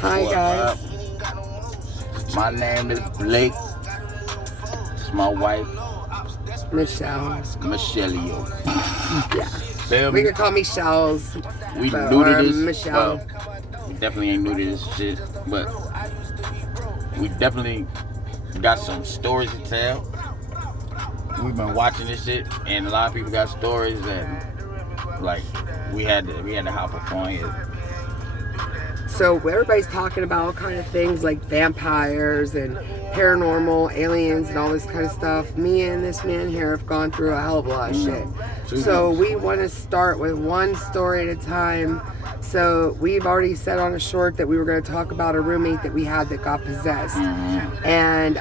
Hi guys. My name is Blake. It's my wife, Michelle. Michelio. Yeah. Feel We me? could call me Shells. We new to this. Michelle. Well, we definitely ain't new to this shit, but we definitely got some stories to tell. We've been watching this shit, and a lot of people got stories that, like, we had to hop up on here. So everybody's talking about all kind of things like vampires and paranormal, aliens, and all this kind of stuff. Me and this man here have gone through a hell of a lot of shit. So we want to start with one story at a time. So we've already said on a short that we were going to talk about a roommate that we had that got possessed. And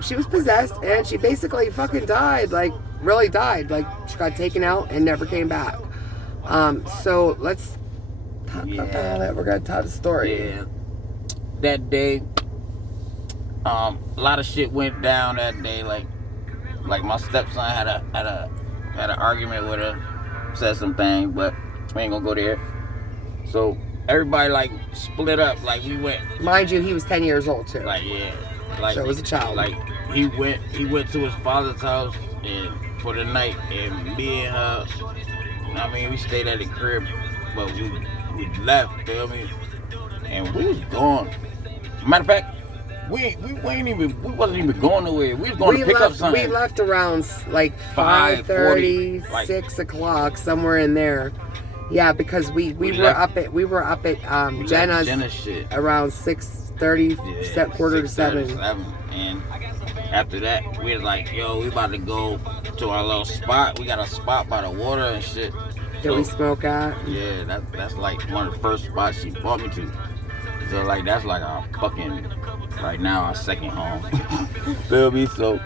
she was possessed, and she basically fucking died, like really died. Like she got taken out and never came back. So let's talk about it. We're going to tell the story. Yeah. That day, a lot of shit went down that day. Like my stepson had an argument with her, said some things, but we ain't gonna go there. So everybody like split up. Like we went. Mind you, he was 10 years old too. Like like so it was a child. Like he went to his father's house and for the night, and me and her. I mean, we stayed at the crib, but we left. Feel me? And we was gone. Matter of fact, we wasn't even going nowhere. We was going to pick up something. We left around like 5:30, 6 o'clock, somewhere in there. Yeah, because we were up at Jenna's shit around 6:30, quarter to 7. And after that, we was like, yo, we about to go to our little spot. We got a spot by the water and shit. That we smoke at. Yeah, that's like one of the first spots she brought me to. So like that's like our fucking right now our second home. Feel me? So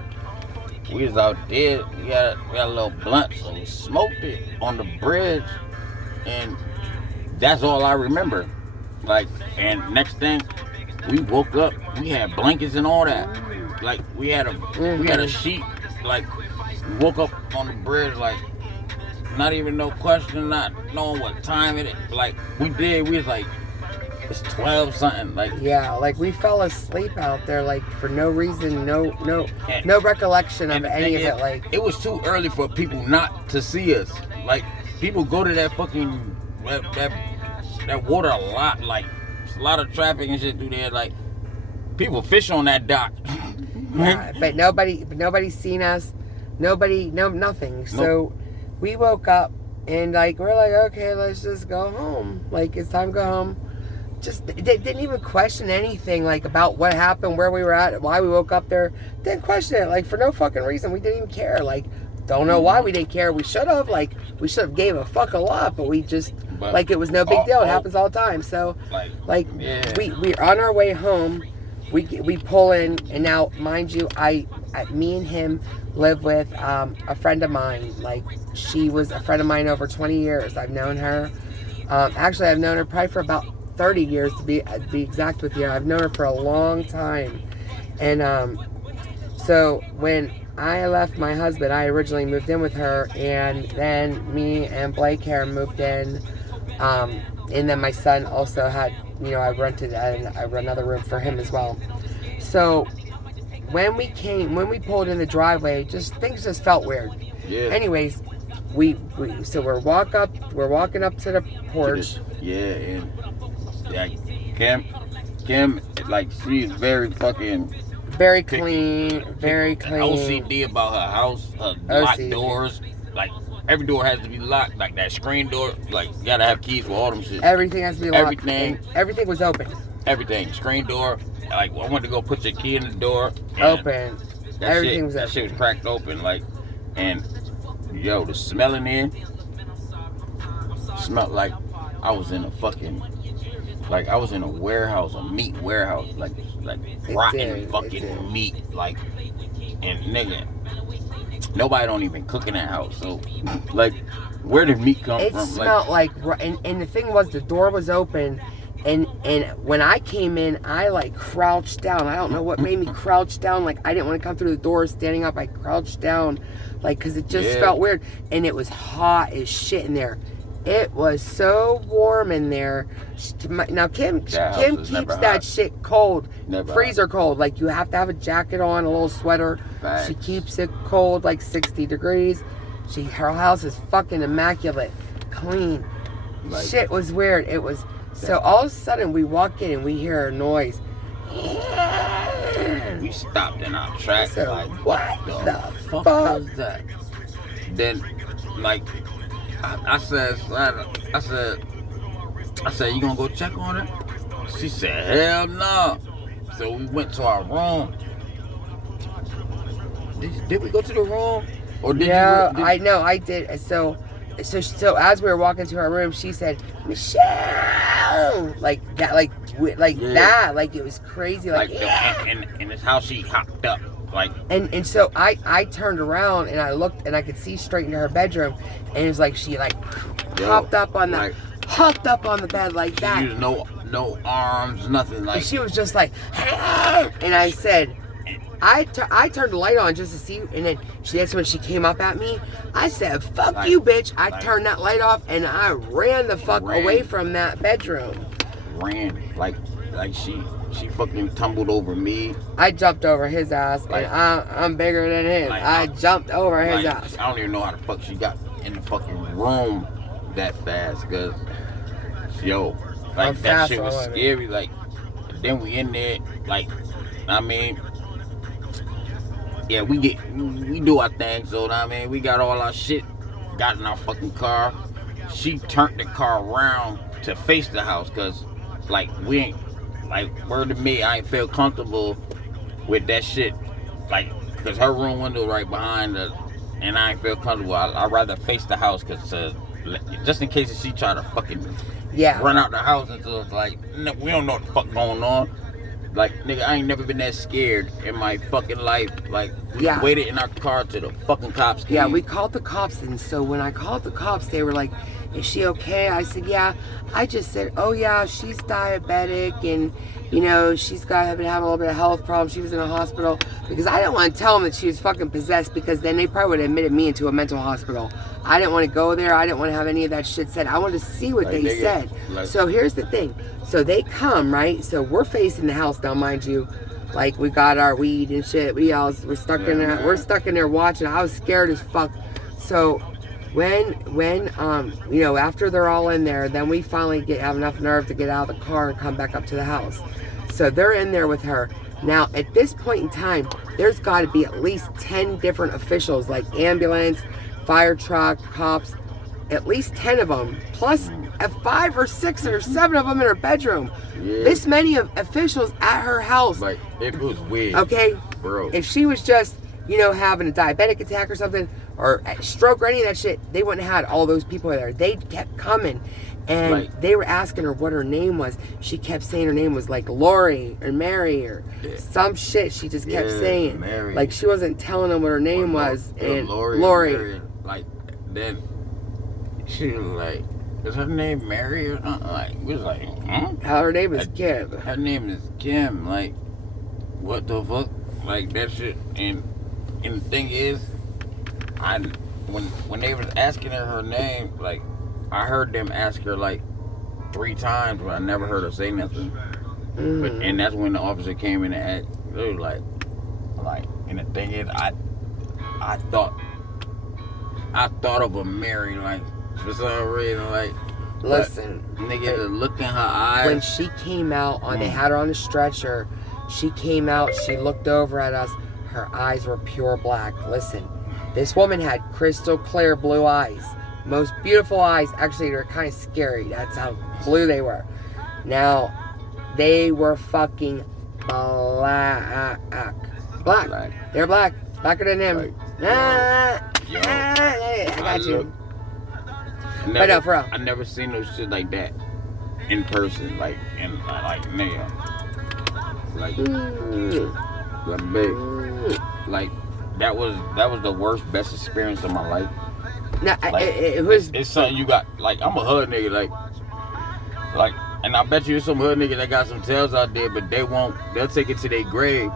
we was out there. We got a little blunt, so we smoked it on the bridge, and that's all I remember. Like, and next thing, we woke up. We had blankets and all that. Like we had a sheet. Like we woke up on the bridge. Like not even no question, not knowing what time it is. Like we was like. It's 12 something, like yeah, like we fell asleep out there, like for no reason, no recollection of any of it. Like it was too early for people not to see us. Like people go to that fucking that water a lot. Like there's a lot of traffic and shit through there. Like people fish on that dock. Yeah, but nobody's seen us. Nothing. So we woke up and like we're like, okay, let's just go home. Like it's time to go home. Just they didn't even question anything like about what happened, where we were at, why we woke up there. Didn't question it, like for no fucking reason. We didn't even care. Like don't know why we didn't care. We should have gave a fuck a lot, but we just like it was no big deal. It happens all the time. So we're on our way home. We pull in, and now mind you, me and him live with a friend of mine. Like she was a friend of mine over 20 years. I've known her. Actually, I've known her probably for about 30 years to be exact with you. I've known her for a long time. And so when I left my husband, I originally moved in with her, and then me and Blake here moved in. And then my son also had, I rented another room for him as well. So when we pulled in the driveway, things just felt weird. Yeah. Anyways, we're walking up to the porch. Kim, like she's very fucking very clean. OCD about her house, her locked doors. Like every door has to be locked. Like that screen door, like you gotta have keys for all them shit. Everything has to be locked. Everything was open. Everything, screen door. Like I went to go put your key in the door. Open. Everything was open. That shit was cracked open. Like, and yo, the smell in there smelled like I was in a fucking. Like I was in a warehouse, a meat warehouse, like rotten fucking meat, like, and nigga, nobody don't even cook in that house. So, like, where did meat come from? It smelled like, and the thing was, the door was open, and when I came in, I like crouched down. I don't know what made me crouch down. Like I didn't want to come through the door standing up. I crouched down, like, cause it just felt weird, and it was hot as shit in there. It was so warm in there. Now Kim keeps that shit cold, freezer cold. Like, you have to have a jacket on, a little sweater. Facts. She keeps it cold, like 60 degrees. Her house is fucking immaculate, clean. Like, shit was weird. It was so all of a sudden we walk in and we hear a noise. We stopped in our tracks. So, like, what the fuck was that? Then, like, I said, you gonna go check on it? She said, hell no. So we went to our room. Did we go to the room? Or did you? I know, I did. So as we were walking to our room, she said, Michelle, like that, like that, like it was crazy, like yeah. And it's how she hopped up, like. And so I turned around and I looked and I could see straight into her bedroom, and it was like she like hopped up on the bed like that. She used no arms, nothing, like. And she was just like, and I said. I turned the light on just to see, and then that's when she came up at me. I said, fuck you, bitch. I turned that light off, and I ran the fuck away from that bedroom. Ran, like she fucking tumbled over me. I jumped over his ass, and I'm bigger than him. Like, I jumped over his ass. I don't even know how the fuck she got in the fucking room that fast, because, yo, like, that shit was scary. Like, then we in there, like, I mean... Yeah, we do our thing, so I mean, we got all our shit, got in our fucking car. She turned the car around to face the house, cause like we ain't, like, word to me, I ain't feel comfortable with that shit, like, cause her room window right behind her, and I ain't feel comfortable. I'd rather face the house, cause just in case she try to fucking run out the house, and so it's like, no, we don't know what the fuck going on. Like, nigga, I ain't never been that scared in my fucking life. Like, we waited in our car till the fucking cops came. Yeah, we called the cops, and so when I called the cops, they were like, is she okay? I said, yeah. I just said, oh yeah, she's diabetic, and, you know, she's been having a little bit of health problems. She was in a hospital, because I didn't want to tell them that she was fucking possessed, because then they probably would have admitted me into a mental hospital. I didn't want to go there. I didn't want to have any of that shit said. I wanted to see what they said. So here's the thing. So they come, right? So we're facing the house now, mind you. Like, we got our weed and shit. We're stuck in there. We're stuck in there watching. I was scared as fuck. So when you know, after they're all in there, then we finally have enough nerve to get out of the car and come back up to the house. So they're in there with her. Now, at this point in time, there's got to be at least 10 different officials, like ambulance, fire truck, cops, at least 10 of them, plus 5 or 6 or 7 of them in her bedroom. Yeah. This many of officials at her house. Like, it was weird. Okay? Bro. If she was just, you know, having a diabetic attack or something, or a stroke or any of that shit, they wouldn't have had all those people there. They kept coming. And they were asking her what her name was. She kept saying her name was like Lori or Mary or some shit. She just kept saying. Mary. Like, she wasn't telling them what her name was. And Lori. Like, then she was like, is her name Mary or something? Like, we was like, Her name is Kim. Her name is Kim. Like, what the fuck? Like, that shit. And the thing is, when they was asking her name, like, I heard them ask her like 3 times, but I never heard her say nothing. But, and that's when the officer came in and asked, they were like, and the thing is, I thought of a Mary, like, for some reason, like. Listen, nigga, the look in her eyes. When she came out, they had her on the stretcher. She came out. She looked over at us. Her eyes were pure black. Listen, this woman had crystal clear blue eyes. Most beautiful eyes. Actually, they're kind of scary. That's how blue they were. Now, they were fucking black. They're black. Blacker than him. I got you. But no, for real. I never seen no shit like that in person. Like, man. Like, big. Like, that was the worst, best experience of my life. No, like, it was. It's something you got. Like, I'm a hood nigga. Like, and I bet you some hood nigga that got some tails out there, but they'll take it to their grave.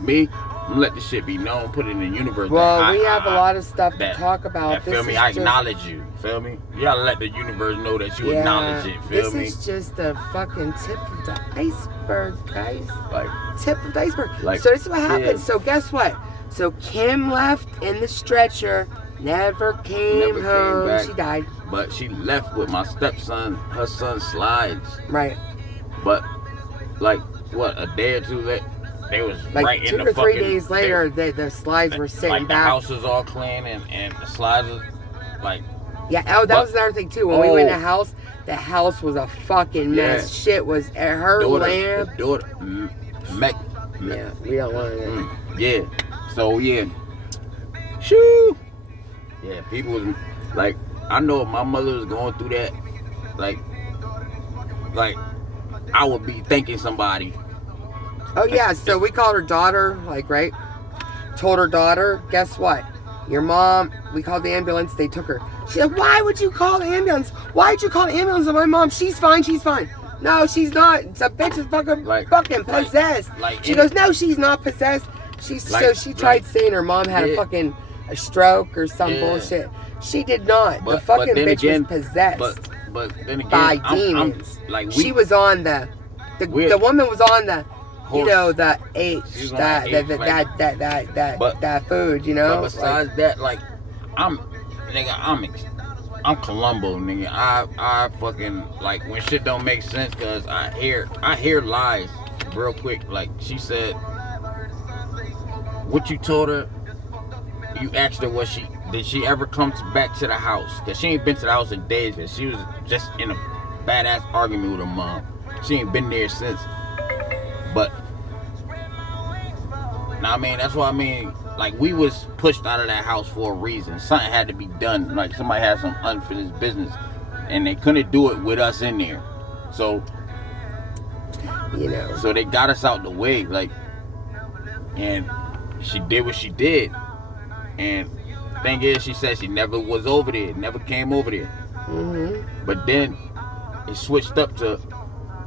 Me, I'm let this shit be known, put it in the universe. Well, we have a lot of stuff that, to talk about. That, feel me? I acknowledge you. Feel me? You gotta let the universe know that you acknowledge it. Feel me? This is just the fucking tip of the iceberg, guys. Like tip of the iceberg. Like, so this is what happened. yeah. So guess what? So Kim left in the stretcher, never came home. Back, she died. But she left with my stepson. Her son Slides. Right. But like what? A day or two later. They was like right 2 in the or 3 fucking, days later, the slides were sitting like back. The house was all clean and the slides was like. Yeah, that was another thing too. When we went in the house was a fucking mess. Shit was at her lamp. Yeah, we don't want it. Yeah. So yeah. Shoo. Yeah, people was like, I know if my mother was going through that, like I would be thanking somebody. Oh yeah, so we called her daughter, like, right? Told her daughter, guess what? Your mom, we called the ambulance, they took her. She said, why would you call the ambulance? Why'd you call the ambulance on my mom? She's fine, she's fine. No, she's not. It's a bitch is fucking possessed. She goes, no, she's not possessed. So she tried saying her mom had a stroke or some bullshit. She did not. The fucking bitch was possessed. But then again, by demons. She was on the woman was on the horse. You know, the H, that food, you know. But besides that, like, I'm Columbo, nigga. I fucking, like, when shit don't make sense, cause I hear lies real quick. Like, she said, what you told her, you asked her did she ever come back to the house? Cause she ain't been to the house in days, cause she was just in a badass argument with her mom. She ain't been there since. But now, I mean, that's what I mean. Like, we was pushed out of that house for a reason. Something had to be done. Like, somebody had some unfinished business, and they couldn't do it with us in there. So, you know. So they got us out the way, like, and she did what she did. And thing is, she said she never was over there, never came over there. Mm-hmm. But then it switched up to,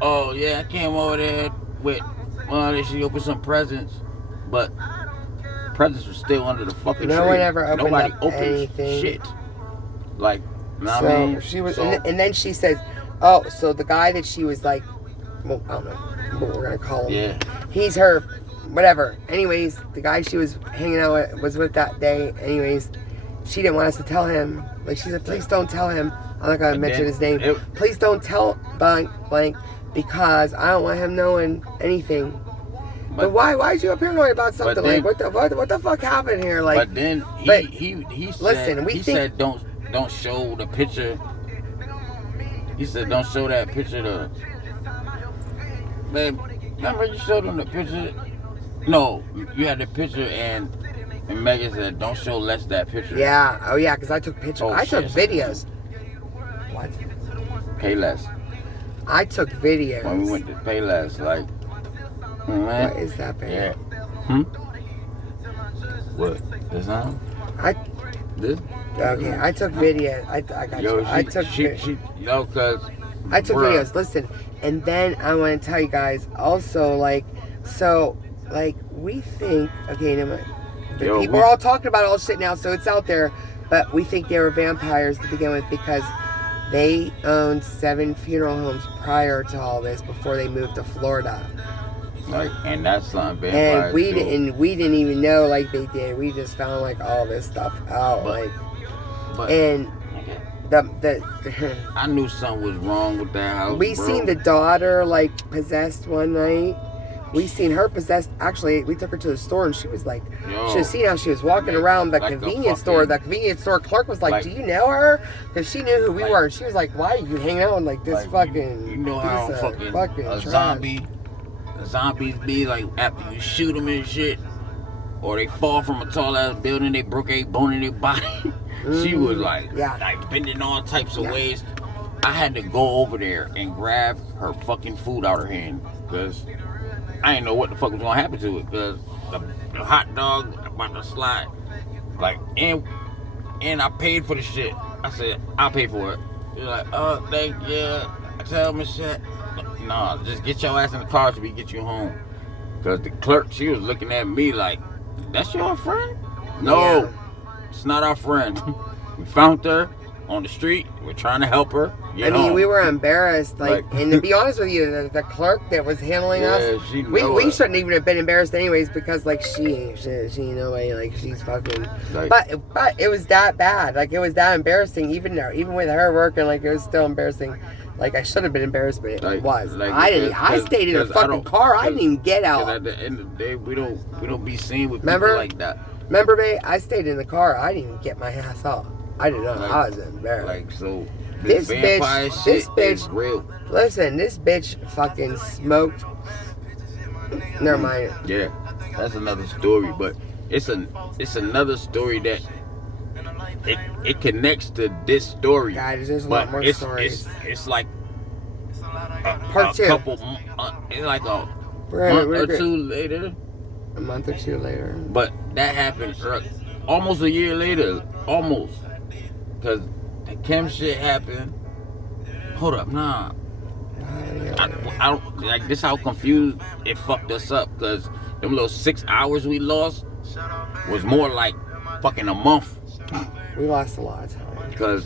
oh yeah, I came over there with, she opened some presents, but presents were still under the fucking tree. No one ever opened Nobody up opened anything. shit. Like, I so mean, she was, and then she says, oh, so the guy that she was like, well, I don't know what we're gonna call him. Yeah. He's her, whatever. Anyways, the guy she was hanging out with was with that day. Anyways, she didn't want us to tell him. Like, she said, please don't tell him. I'm not gonna mention his name. Please don't tell blank because I don't want him knowing anything. But why'd you get paranoid about something? Then, like, what the fuck happened here? Like, but then he said, listen, said don't show the picture. He said don't show that picture to. Man, remember you showed him the picture? No, you had the picture and Megan said don't show Les that picture. Yeah. Oh yeah, because I took pictures. I took videos. What? Payless. I took videos. When we went to Payless, like. Man. What is that, baby? Yeah. What? This on? This? Okay, I took videos. I got you. I took cause I took videos. Listen, and then I want to tell you guys also, like, so, like, we think, okay, people are all talking about all shit now, so it's out there, but we think they were vampires to begin with because they owned 7 funeral homes prior to all this before they moved to Florida. Like, and that's something vampires and we didn't even know like they did. We just found like all this stuff out, and the I knew something was wrong with that house. We seen the daughter like possessed one night. We seen her possessed. Actually, we took her to the store and she was like, she was seeing how she was walking around the convenience store. The convenience store clerk was like, do you know her? Because she knew who we were. And she was like, why are you hanging out with like this fucking? You know how fucking a zombie. Zombies be like after you shoot them and shit, or they fall from a tall ass building, they broke a bone in their body. She was like bending all types of ways. I had to go over there and grab her fucking food out of her hand because I didn't know what the fuck was gonna happen to it because the hot dog about to slide. Like, and I paid for the shit. I said I'll pay for it. You're like, oh, thank you. I tell me shit. Nah, just get your ass in the car so we get you home. Cause the clerk, she was looking at me like, That's your friend? No, Yeah. it's not our friend. We found her on the street. We're trying to help her. I mean, we were embarrassed. Like, Like- and to be honest with you, the clerk that was handling Yeah, us, she we know it. shouldn't even have been embarrassed anyways because like she in no way like she's fucking. Like- But it was that bad. Like it was that embarrassing. Even with her working, like it was still embarrassing. Like I should have been embarrassed, but it Like- was. like, I didn't. I 'cause- stayed in a 'cause I fucking don't- car. I didn't even get And out. at the end of the day, we don't be seen with Remember? people like that. Remember me? I stayed in the car. I didn't even get my ass out. I did not. Like- I was embarrassed. Like so, This this vampire bitch- shit this bitch- is real. Listen, this bitch fucking smoked. Never mind. Yeah, that's another story, but it's another story that it connects to this story. Guys, there's a but lot more it's, stories. It's like Part a two. couple. It's like a We're month or gonna- two later. A month or two later. But that happened almost a year later. Almost. Because the Kim shit happened. Hold up, nah. I don't, like, this how confused it fucked us up. Because them little 6 hours we lost was more like fucking a month. We lost a lot of time. Because,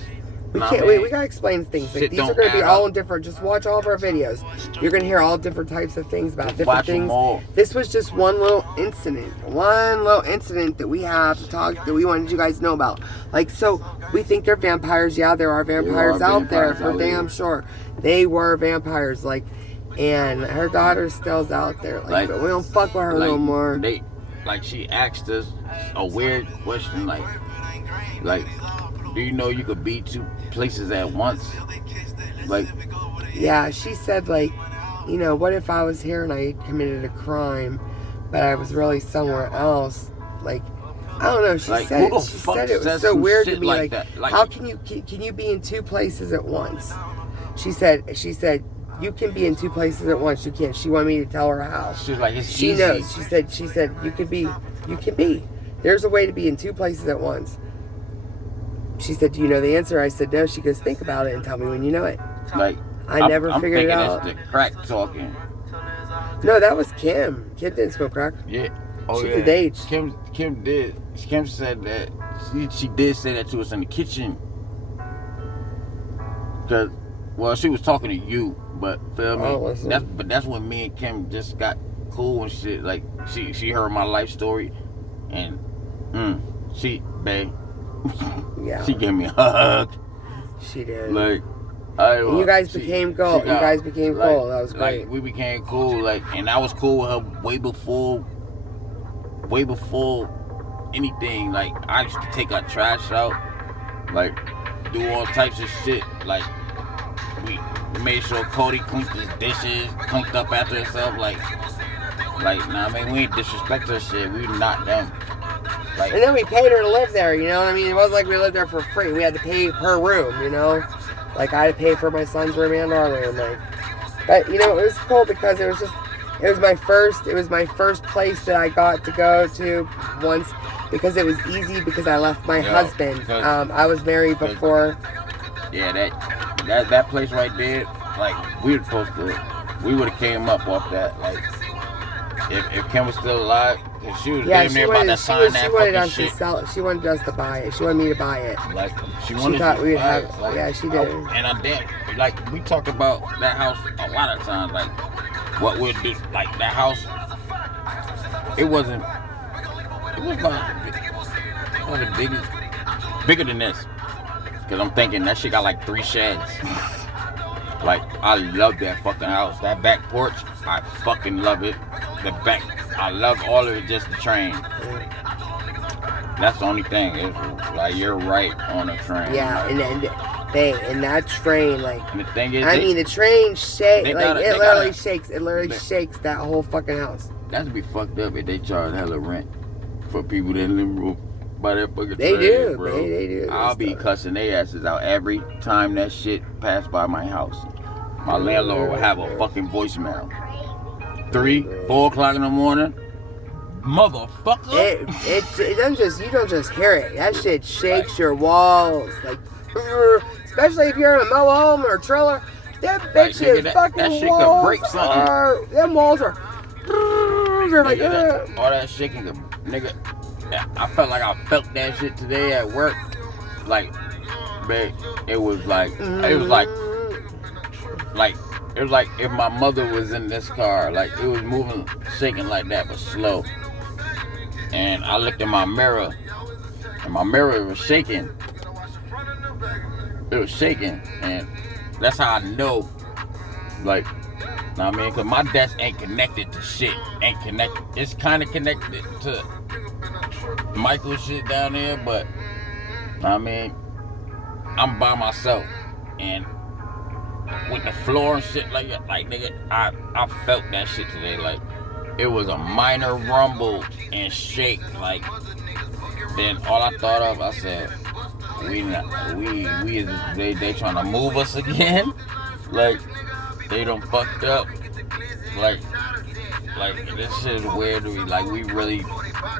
We can't. We gotta explain things. Like, Shit these are don't gonna be add all up. in different. Just watch all of our videos. You're gonna hear all different types of things about different watch 'em things. all. This was just one little incident. One little incident that we have to talk that we wanted you guys to know about. Like, so we think they're vampires. Yeah, there are vampires out there for damn sure. They were vampires. Like, and her daughter still's out there. Like, but we don't fuck with her no more. She asked us a weird question, like, do you know you could be two places at once? Like, Yeah, she said, like, you know, what if I was here and I committed a crime, but I was really somewhere else? Like, I don't know. She Like, said who the it. She fuck said it was says so some weird to shit me. like Like, that? Like- how can you be in two places at once? She said you can be in two places at once. You can't. She wanted me to tell her how. she was like, it's She easy. knows. She said you can be. There's a way to be in two places at once. She said, do you know the answer? I said, no. She goes, think about it and tell me when you know it. Like, I never I'm figured it thinking out. That's the crack talking. No, that was Kim. Kim didn't smoke crack. Yeah. Oh, She's yeah. the age. Kim did. Kim said that she did say that to us in the kitchen. Cause, well, she was talking to you, but feel me? Oh, listen. That's when me and Kim just got cool and shit. Like she heard my life story, and babe, Yeah. she gave me a hug. She did. Like, And you guys became cool. You guys became cool. That was great. Like, we became cool. Like, and I was cool with her way before anything. Like, I used to take her trash out, like, do all types of shit. Like, we made sure Cody cleaned his dishes, cleaned up after himself. Like, nah, I mean, we ain't disrespect her shit. We not them. Like, And then we paid her to live there, you know what I mean? It wasn't like we lived there for free. We had to pay her room, you know? Like, I had to pay for my son's room and our room. Like, but, you know, it was cool because it was my first place that I got to go to once because it was easy because I left my husband. I was married before. yeah, that place right there, like, we would have came up off that. Like, if Kim was still alive, cause she was damn near about to sign that fucking shit. She wanted us to buy it. She wanted me to buy it. Like, she wanted thought to we would buy have- it. Like, yeah, she did. And I damn, like, we talked about that house a lot of times. Like, what we'd do, like, that house, it was one of the biggest, bigger than this. Cause I'm thinking that shit got like 3 sheds. Like, I love that fucking house. That back porch, I fucking love it. The back, I love all of it, just the train. That's the only thing. It's like, you're right on the train. Yeah, like, and that train, like, and the thing is, I mean, the train shakes. they Like, gotta- it they literally gotta- shakes. It literally shakes that whole fucking house. that'd be fucked up if they charge hella rent for people that live by that fucking They train, do. bro. They do. I'll be cussing their asses out every time that shit passed by my house. My landlord would have a fucking voicemail. 3, 4 o'clock in the morning. Motherfucker. It doesn't just, you don't just hear it. That shit shakes your walls. Like, especially if you're in a mobile home or a trailer. That Like, bitch nigga, is that fucking shit could walls break something. are, them walls are, arms are like, all that shaking, nigga. I felt like I felt that shit today at work. Like, man, it was like if my mother was in this car, like it was moving, shaking like that, but slow. And I looked in my mirror, and my mirror was shaking. It was shaking, and that's how I know, like, know what I mean? Because my desk ain't connected to shit. Ain't connected. It's kind of connected to Michael's shit down there, but, know what I mean? I'm by myself, and with the floor and shit like that, like, nigga, I felt that shit today, like, it was a minor rumble and shake, like, then all I thought of, I said, they trying to move us again, like, they done fucked up, like, this shit is weird to me, like, we really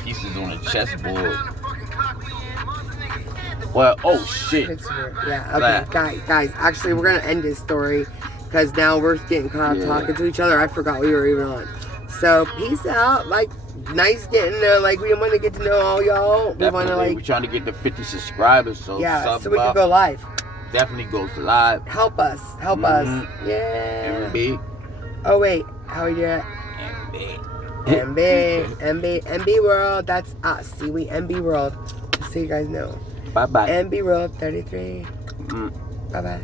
pieces on a chessboard. Well, oh shit. It's weird. Yeah, okay, guys, actually, we're gonna end this story, because now we're getting caught up talking to each other. I forgot we were even on. So, peace out, like, nice getting to, like, we want to get to know all y'all. We want to, like, we're trying to get to 50 subscribers, so yeah, so we can go live. Definitely go live. Help us, yeah. MB. Oh wait, how we do it? MB World, that's us. See, we MB World, so you guys know. Bye bye. MB World 33. Bye bye.